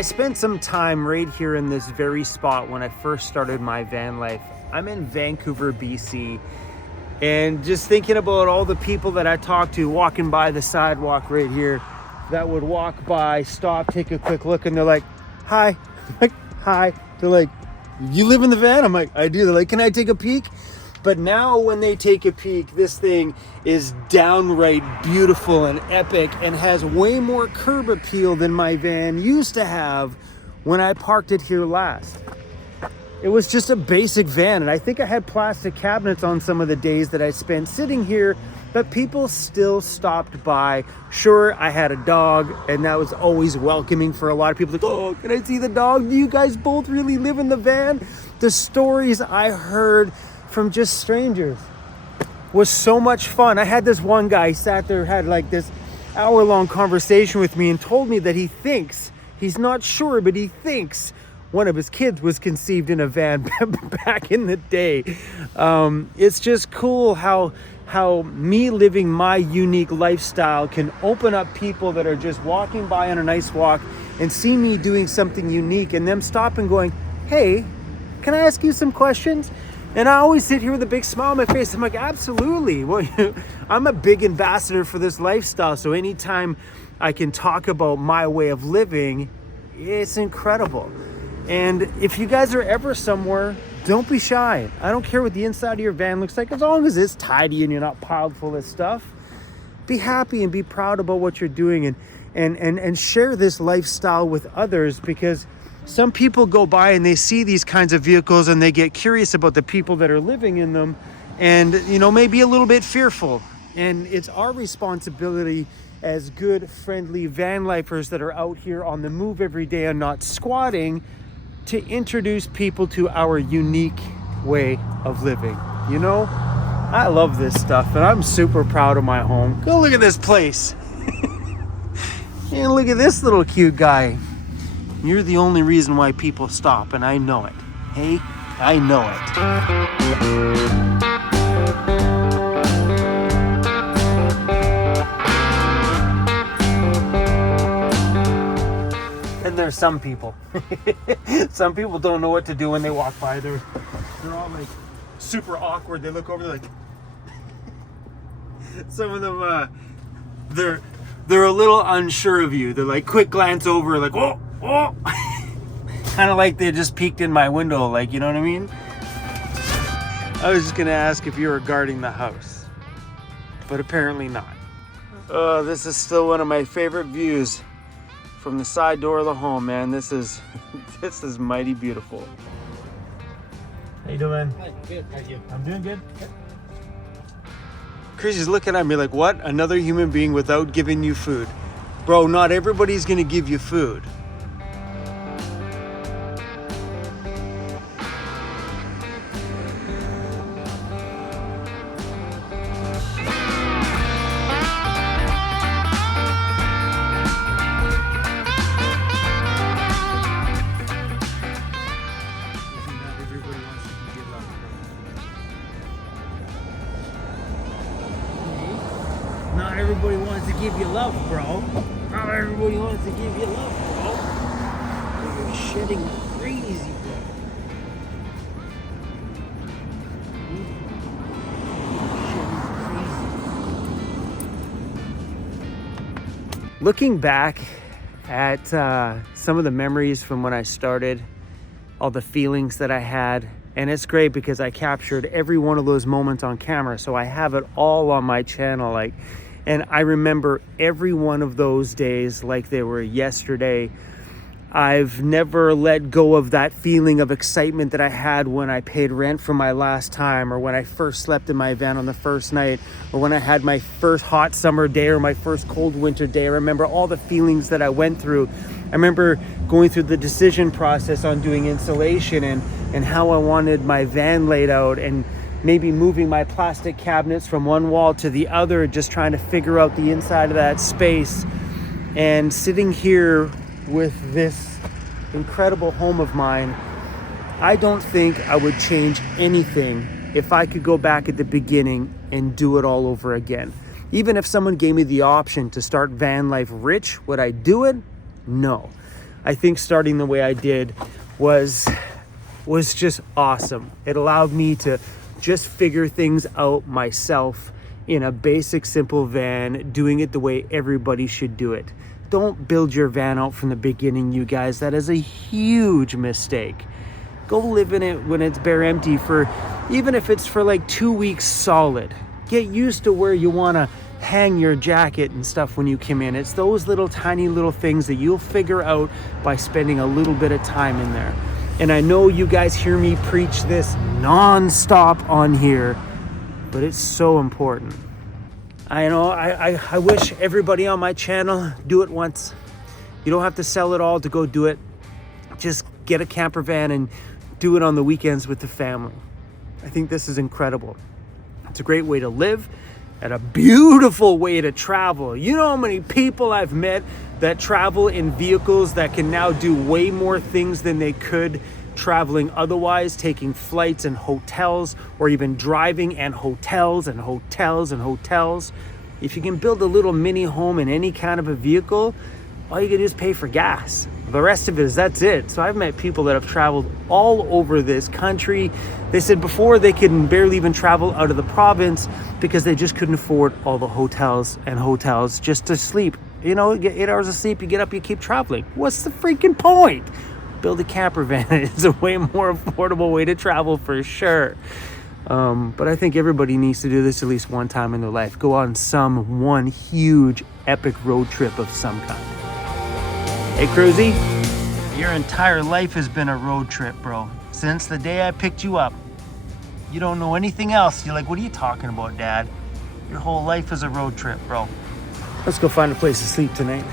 I spent some time right here in this very spot when I first started my van life. I'm in Vancouver, BC, and just thinking about all the people that I talked to walking by the sidewalk right here that would walk by, stop, take a quick look, and they're like, hi. I'm like, hi. They're like, you live in the van? I'm like, I do. They're like, can I take a peek? But now when they take a peek, this thing is downright beautiful and epic and has way more curb appeal than my van used to have when I parked it here last. It was just a basic van, and I think I had plastic cabinets on some of the days that I spent sitting here, but people still stopped by. Sure, I had a dog, and that was always welcoming for a lot of people. Like, oh, can I see the dog? Do you guys both really live in the van? The stories I heard from just strangers was so much fun. I had this one guy sat there, had like this hour-long conversation with me and told me that he thinks, he's not sure, but he thinks one of his kids was conceived in a van back in the day. It's just cool how me living my unique lifestyle can open up people that are just walking by on a nice walk and see me doing something unique and them stop and going, hey, can I ask you some questions? And I always sit here with a big smile on my face. I'm like, absolutely. Well, I'm a big ambassador for this lifestyle. So anytime I can talk about my way of living, it's incredible. And if you guys are ever somewhere, don't be shy. I don't care what the inside of your van looks like, as long as it's tidy and you're not piled full of stuff. Be happy and be proud about what you're doing and share this lifestyle with others, because some people go by and they see these kinds of vehicles and they get curious about the people that are living in them and, maybe a little bit fearful. And it's our responsibility as good, friendly van lifers that are out here on the move every day and not squatting to introduce people to our unique way of living. I love this stuff and I'm super proud of my home. Go look at this place. And look at this little cute guy. You're the only reason why people stop, and I know it. Hey, I know it. And there's some people. Some people don't know what to do when they walk by. They're all like super awkward. They look over, they're like some of them they're a little unsure of you. They're like quick glance over, like, whoa. Oh, kind of like they just peeked in my window, like, you know what I mean? I was just gonna ask if you were guarding the house, but apparently not. Oh, this is still one of my favorite views from the side door of the home, man. This is mighty beautiful. How you doing? Hi, good. How are you? I'm doing good. Chrissy's looking at me like, what? Another human being without giving you food? Bro, not everybody's gonna give you food. Not everybody wants to give you love, bro. Not everybody wants to give you love, bro. You're shedding crazy, bro. Looking back at some of the memories from when I started, all the feelings that I had, and it's great because I captured every one of those moments on camera, so I have it all on my channel, and I remember every one of those days like they were yesterday. I've never let go of that feeling of excitement that I had when I paid rent for my last time, or when I first slept in my van on the first night, or when I had my first hot summer day or my first cold winter day. I remember all the feelings that I went through. I remember going through the decision process on doing insulation and how I wanted my van laid out, and maybe moving my plastic cabinets from one wall to the other, just trying to figure out the inside of that space. And sitting here with this incredible home of mine, I don't think I would change anything if I could go back at the beginning and do it all over again. Even if someone gave me the option to start van life rich, would I do it? No. I think starting the way I did was just awesome. It allowed me to just figure things out myself in a basic, simple van, doing it the way everybody should do it. Don't build your van out from the beginning, you guys. That is a huge mistake. Go live in it when it's bare empty for, even if it's for like 2 weeks solid. Get used to where you want to hang your jacket and stuff when you come in. It's those little tiny little things that you'll figure out by spending a little bit of time in there. And I know you guys hear me preach this non-stop on here, but it's so important. I know I wish everybody on my channel do it once. You don't have to sell it all to go do it. Just get a camper van and do it on the weekends with the family. I think this is incredible. It's a great way to live and a beautiful way to travel. You know how many people I've met that travel in vehicles that can now do way more things than they could traveling otherwise, taking flights and hotels, or even driving and hotels and hotels and hotels. If you can build a little mini home in any kind of a vehicle, all you can do is pay for gas. The rest of it is, that's it. So I've met people that have traveled all over this country. They said before they could barely even travel out of the province because they just couldn't afford all the hotels and hotels just to sleep. You know, you get 8 hours of sleep, you get up, you keep traveling. What's the freaking point? Build a camper van. It's a way more affordable way to travel for sure. But I think everybody needs to do this at least one time in their life. Go on one huge epic road trip of some kind. Hey, Cruzy, your entire life has been a road trip, bro. Since the day I picked you up. You don't know anything else. You're like, what are you talking about, Dad? Your whole life is a road trip, bro. Let's go find a place to sleep tonight.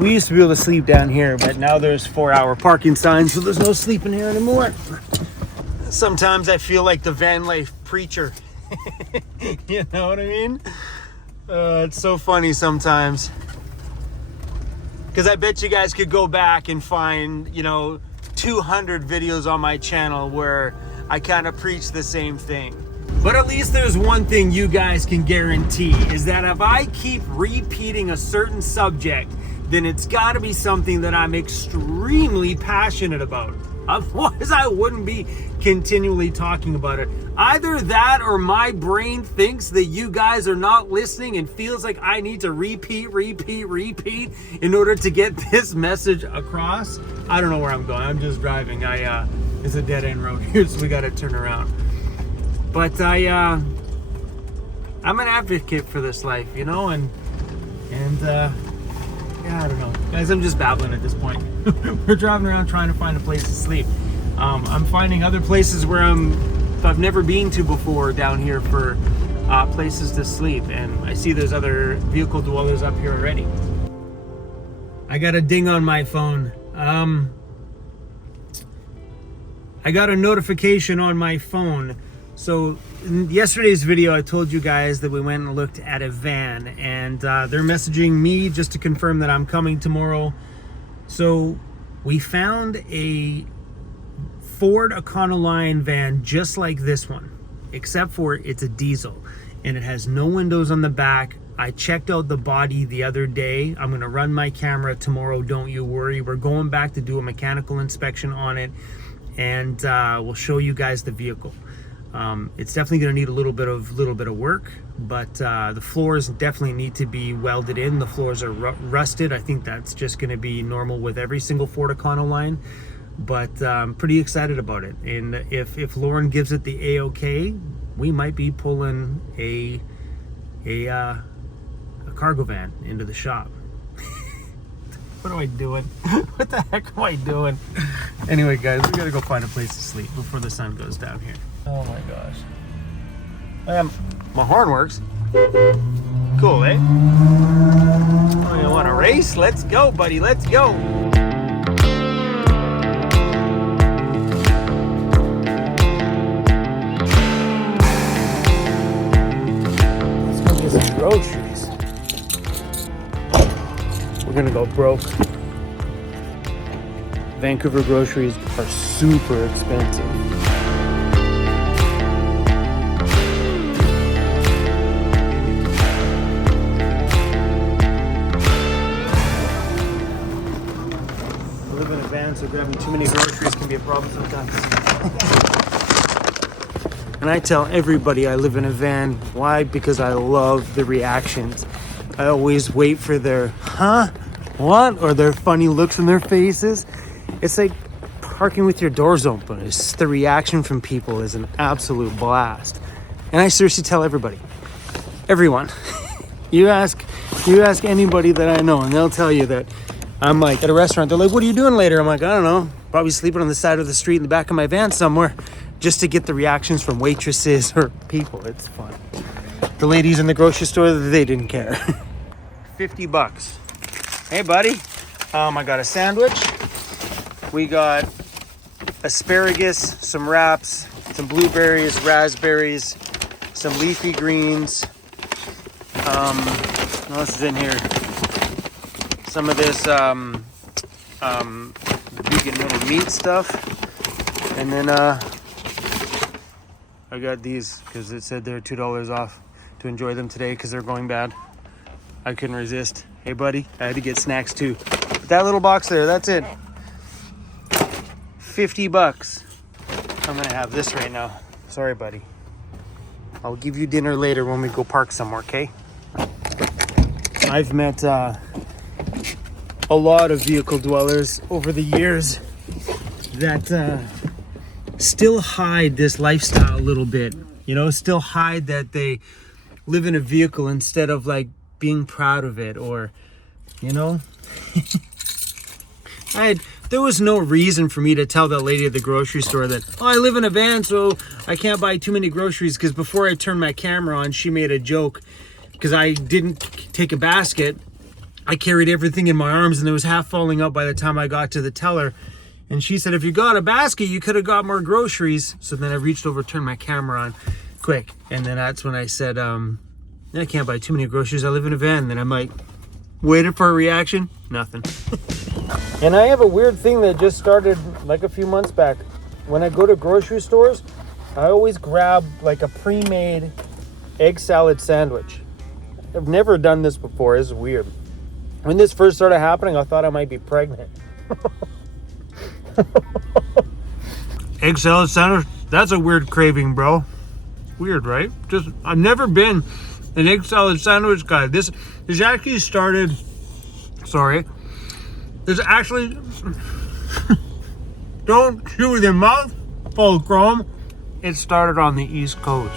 We used to be able to sleep down here, but now there's 4-hour parking signs, so there's no sleeping here anymore. Sometimes I feel like the van life preacher. You know what I mean? It's so funny sometimes. Because I bet you guys could go back and find, 200 videos on my channel where I kind of preach the same thing. But at least there's one thing you guys can guarantee, is that if I keep repeating a certain subject, then it's got to be something that I'm extremely passionate about. Otherwise, I wouldn't be continually talking about it. Either that or my brain thinks that you guys are not listening and feels like I need to repeat in order to get this message across. I don't know where I'm going. I'm just driving. It's a dead-end road here, so we got to turn around. But I'm an advocate for this life, and yeah, I don't know. Guys, I'm just babbling at this point. We're driving around trying to find a place to sleep. I'm finding other places where I've never been to before down here for places to sleep. And I see there's other vehicle dwellers up here already. I got a ding on my phone. I got a notification on my phone. So in yesterday's video, I told you guys that we went and looked at a van, and they're messaging me just to confirm that I'm coming tomorrow. So we found a Ford Econoline van just like this one, except for it's a diesel and it has no windows on the back. I checked out the body the other day. I'm gonna run my camera tomorrow, don't you worry. We're going back to do a mechanical inspection on it, and we'll show you guys the vehicle. It's definitely going to need a little bit of work, but the floors definitely need to be welded in. The floors are rusted. I think that's just going to be normal with every single Ford Econoline, but I'm pretty excited about it. And if Lauren gives it the A-OK, we might be pulling a cargo van into the shop. What am I doing? What the heck am I doing? Anyway, guys, we gotta go find a place to sleep before the sun goes down here. Oh my gosh. My horn works. Cool, eh? Oh, you want to race? Let's go, buddy. Let's go. Let's go get some groceries. We're gonna go broke. Vancouver groceries are super expensive. van, so grabbing too many groceries can be a problem sometimes. And I tell everybody I live in a van. Why? Because I love the reactions. I always wait for their, huh? What? Or their funny looks on their faces. It's like parking with your doors open. It's the reaction from people is an absolute blast. And I seriously tell everybody, everyone, you ask anybody that I know and they'll tell you that I'm like at a restaurant. They're like, what are you doing later? I'm like, I don't know. Probably sleeping on the side of the street in the back of my van somewhere just to get the reactions from waitresses or people. It's fun. The ladies in the grocery store, they didn't care. $50. Hey, buddy. I got a sandwich. We got asparagus, some wraps, some blueberries, raspberries, some leafy greens. What else is in here? Some of this vegan little meat stuff. And then I got these because it said they're $2 off to enjoy them today because they're going bad. I couldn't resist. Hey, buddy, I had to get snacks too. But that little box there, that's it. $50. I'm gonna have this right now. Sorry, buddy. I'll give you dinner later when we go park somewhere, okay? I've met a lot of vehicle dwellers over the years that still hide this lifestyle a little bit. You know, still hide that they live in a vehicle instead of like being proud of it, or, you know. There was no reason for me to tell that lady at the grocery store that, oh, I live in a van, so I can't buy too many groceries, because before I turned my camera on, she made a joke because I didn't take a basket. I carried everything in my arms and it was half falling out by the time I got to the teller. And she said, if you got a basket, you could have got more groceries. So then I reached over, turned my camera on quick. And then that's when I said, I can't buy too many groceries. I live in a van. And then I'm like, waiting for a reaction. Nothing. And I have a weird thing that just started like a few months back. When I go to grocery stores, I always grab like a pre-made egg salad sandwich. I've never done this before. It's weird. When this first started happening, I thought I might be pregnant. Egg salad sandwich? That's a weird craving, bro. Weird, right? Just, I've never been an egg salad sandwich guy. This actually started, this actually, don't chew with your mouth full of chrome. It started on the East Coast.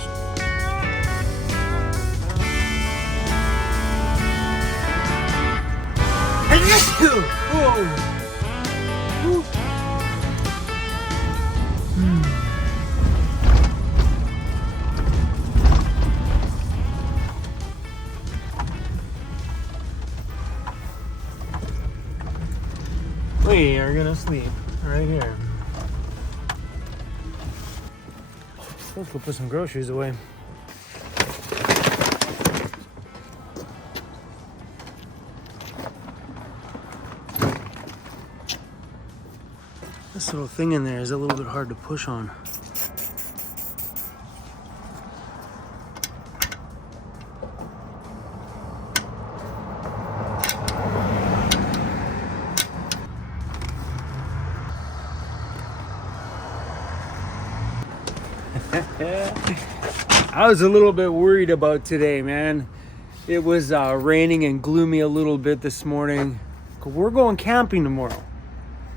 We are gonna sleep right here. Let's go put some groceries away. This little thing in there is a little bit hard to push on. I was a little bit worried about today, man. It was raining and gloomy a little bit this morning. We're going camping tomorrow.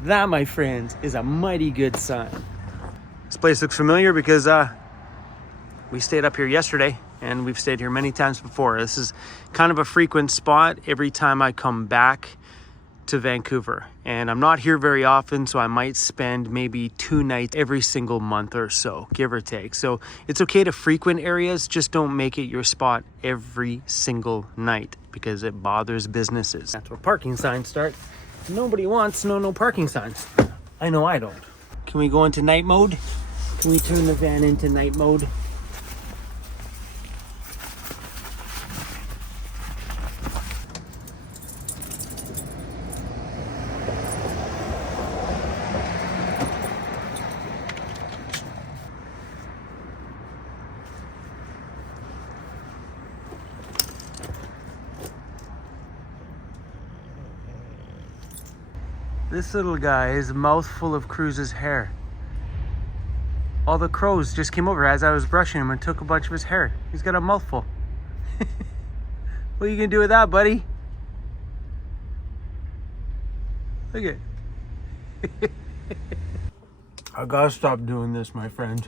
That, my friends, is a mighty good sign. This place looks familiar because we stayed up here yesterday and we've stayed here many times before. This is kind of a frequent spot every time I come back to Vancouver. And I'm not here very often, so I might spend maybe 2 nights every single month or so, give or take. So it's okay to frequent areas, just don't make it your spot every single night because it bothers businesses. That's where parking signs start. Nobody wants no parking signs. I know I don't. Can we go into night mode? Can we turn the van into night mode? This little guy is a mouthful of Cruz's hair. All the crows just came over as I was brushing him and took a bunch of his hair. He's got a mouthful. What are you gonna do with that, buddy? Look at I gotta stop doing this, my friend.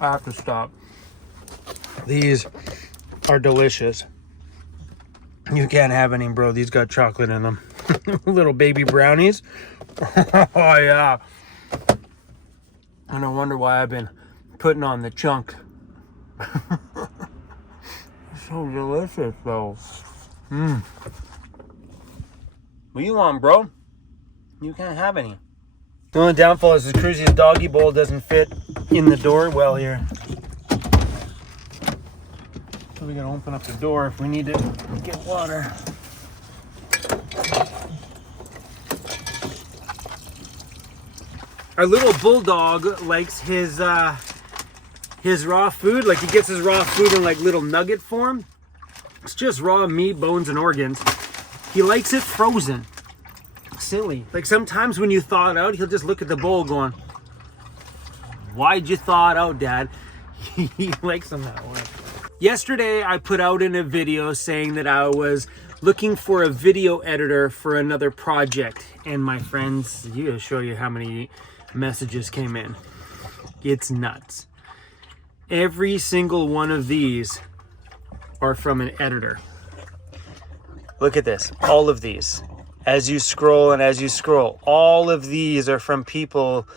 I have to stop. These are delicious. You can't have any, bro. These got chocolate in them. Little baby brownies. Oh, yeah. And I wonder why I've been putting on the chunk. So delicious, though. What you want, bro? You can't have any. The only downfall is the Cruzy's doggy bowl doesn't fit in the door well here. So we gotta open up the door if we need to get water. Our little bulldog likes his raw food. Like, he gets his raw food in like little nugget form. It's just raw meat, bones, and organs. He likes it frozen. Silly. Like, sometimes when you thaw it out, he'll just look at the bowl going, "Why'd you thaw it out, Dad?" He likes them that way. Yesterday, I put out in a video saying that I was looking for a video editor for another project. And my friends, I'll show you how many messages came in. It's nuts. Every single one of these are from an editor. Look at this. All of these. As you scroll, all of these are from people.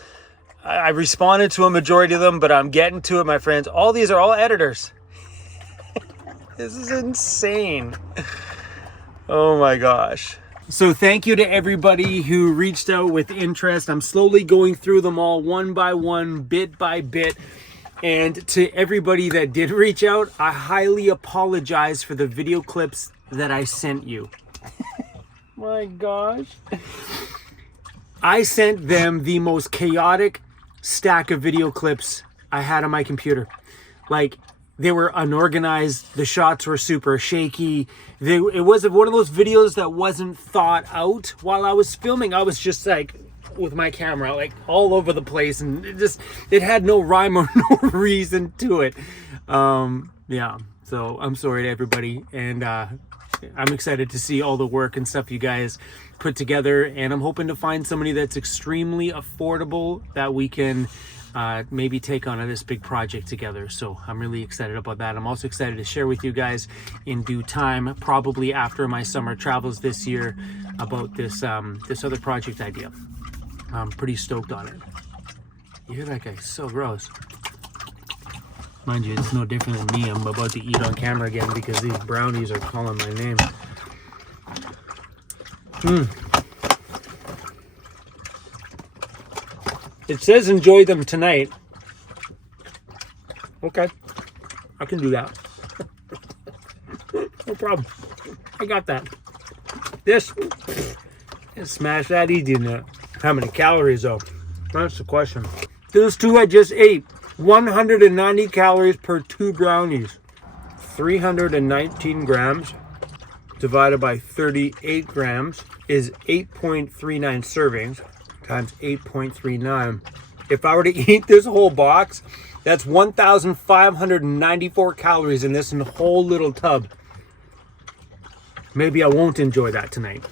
I responded to a majority of them, but I'm getting to it, my friends. All these are all editors. This is insane. Oh my gosh. So thank you to everybody who reached out with interest. I'm slowly going through them all one by one, bit by bit. And to everybody that did reach out, I highly apologize for the video clips that I sent you. My gosh. I sent them the most chaotic stack of video clips I had on my computer. Like, they were unorganized. The shots were super shaky. It was one of those videos that wasn't thought out while I was filming. I was just like, with my camera, like all over the place, and it had no rhyme or no reason to it. Yeah, so I'm sorry to everybody, and I'm excited to see all the work and stuff you guys put together, and I'm hoping to find somebody that's extremely affordable that we can maybe take on this big project together. So I'm really excited about that. I'm also excited to share with you guys in due time, probably after my summer travels this year, about this other project idea. I'm pretty stoked on it. You hear that guy? So gross. Mind you, it's no different than me. I'm about to eat on camera again because these brownies are calling my name. It says enjoy them tonight. Okay, I can do that. No problem. I got that. This, smash that easy in there. How many calories though? That's the question. Those two I just ate. 190 calories per 2 brownies. 319 grams divided by 38 grams is 8.39 servings times 8.39. If I were to eat this whole box, that's 1,594 calories in this whole little tub. Maybe I won't enjoy that tonight.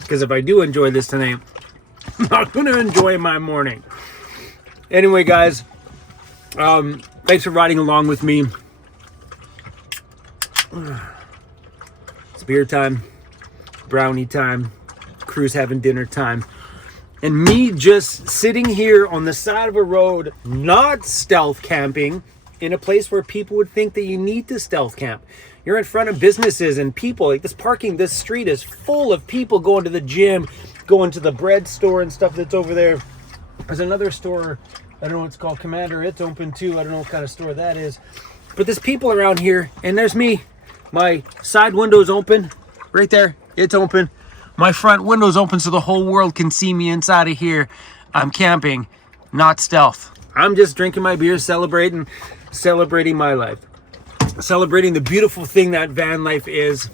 Because if I do enjoy this tonight, I'm not going to enjoy my morning. Anyway, guys, thanks for riding along with me. It's beer time, brownie time, Cruz having dinner time, and me just sitting here on the side of a road, not stealth camping, in a place where people would think that you need to stealth camp. You're in front of businesses and people. Like, this street is full of people going to the gym, going to the bread store and stuff that's over there. There's another store, I don't know what it's called, Commander, it's open too. I don't know what kind of store that is. But there's people around here, and there's me. My side window's open, right there, it's open. My front window's open so the whole world can see me inside of here. I'm camping, not stealth. I'm just drinking my beer, celebrating my life. Celebrating the beautiful thing that van life is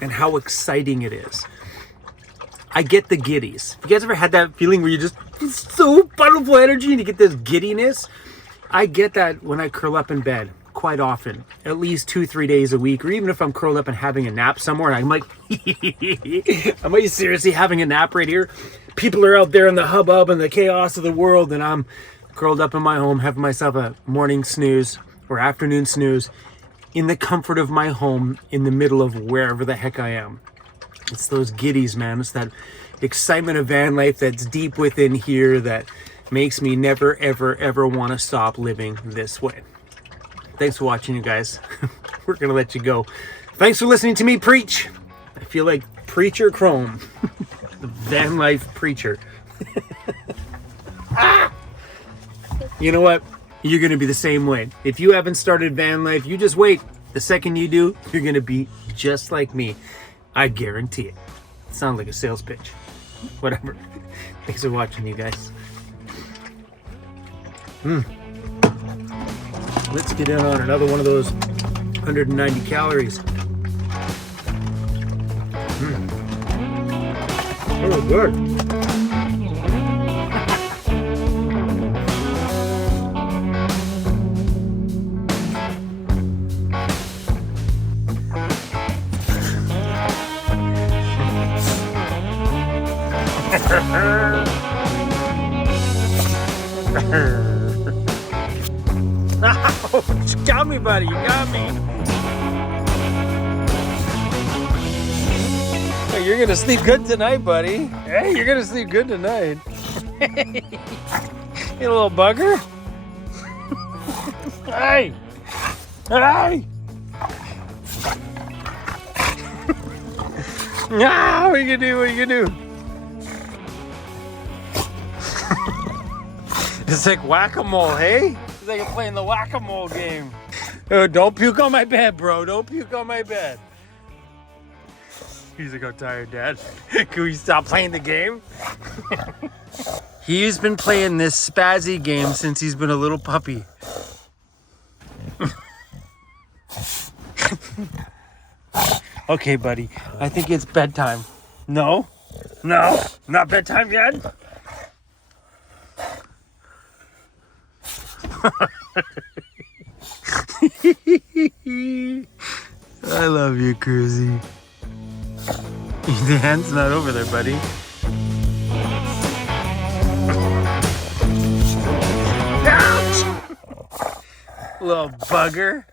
and how exciting it is. I get the giddies. Have you guys ever had that feeling where you just so full of energy and you get this giddiness? I get that when I curl up in bed quite often, at least 2-3 days a week, or even if I'm curled up and having a nap somewhere, and I'm like, am I seriously having a nap right here? People are out there in the hubbub and the chaos of the world, and I'm curled up in my home, having myself a morning snooze or afternoon snooze in the comfort of my home in the middle of wherever the heck I am. It's those giddies, man. It's that excitement of van life that's deep within here that makes me never, ever, ever want to stop living this way. Thanks for watching, you guys. We're going to let you go. Thanks for listening to me preach. I feel like Preacher Chrome, the van life preacher. You know what? You're going to be the same way. If you haven't started van life, you just wait. The second you do, you're going to be just like me. I guarantee it. Sounds like a sales pitch. Whatever. Thanks for watching, you guys. Let's get in on another one of those 190 calories. Oh, good. You got me, buddy. You got me. Hey, you're gonna sleep good tonight, buddy. Hey, you're gonna sleep good tonight. You little bugger. Hey. Hey. Ah, what are you gonna do? What are you gonna do? It's like whack-a-mole, hey? It's like you're playing the whack-a-mole game. Oh, don't puke on my bed, bro. Don't puke on my bed. He's like, I'm tired, Dad. Can we stop playing the game? He's been playing this spazzy game since he's been a little puppy. Okay, buddy. I think it's bedtime. No? No? Not bedtime yet? I love you, Cruzy. The hand's not over there, buddy. Ouch! Little bugger.